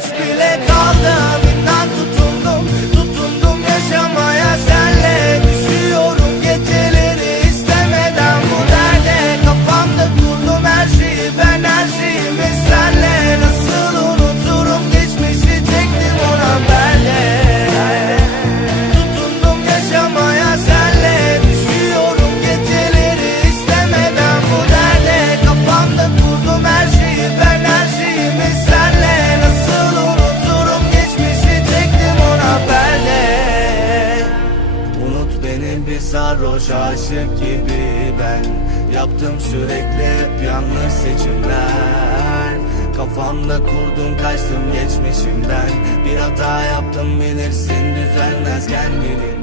Spile caldă sarhoş aşık gibi ben. Yaptım sürekli hep yanlış seçimler. Kafamda kurdum kaçtım geçmişimden. Bir hata yaptım bilirsin düzelmez kendiliğinden